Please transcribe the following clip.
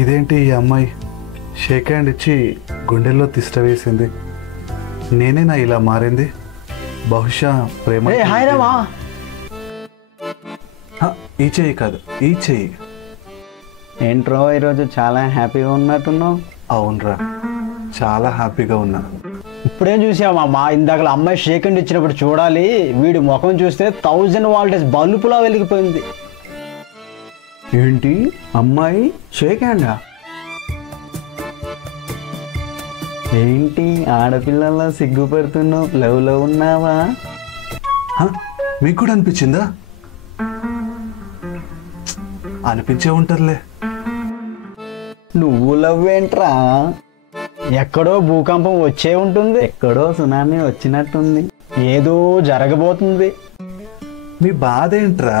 ఇదేంటి ఈ అమ్మాయి షేక్ హ్యాండ్ ఇచ్చి గుండెల్లో తిష్ట వేసింది? నేనేనా ఇలా మారింది? బహుశా ప్రేమ. హాయ్ రామా. ఈ చెయ్యి కాదు, ఈ చెయ్యి. ఏంట్రో ఈరోజు చాలా హ్యాపీగా ఉన్నట్టున్నావు. అవునరా, చాలా హ్యాపీగా ఉన్నా. ఇప్పుడేం చూసామమ్మా, ఇందాక అమ్మాయి షేక్ హ్యాండ్ ఇచ్చినప్పుడు చూడాలి, వీడి ముఖం చూస్తే 1000 వాల్టేజ్ బల్బులా వెలిగిపోయింది. ఏంటి అమ్మాయి షేక్ హ్యాండా? ఏంటి ఆడపిల్లలా సిగ్గుపడుతున్నావు? లవ్లో ఉన్నావా? మీకు కూడా అనిపించిందా? అనిపించే ఉంటదిలే. నువ్వు లవ్ ఏంట్రా? ఎక్కడో భూకంపం వచ్చే ఉంటుంది, ఎక్కడో సునామీ వచ్చినట్టుంది, ఏదో జరగబోతుంది. మీ బాధ ఏంట్రా?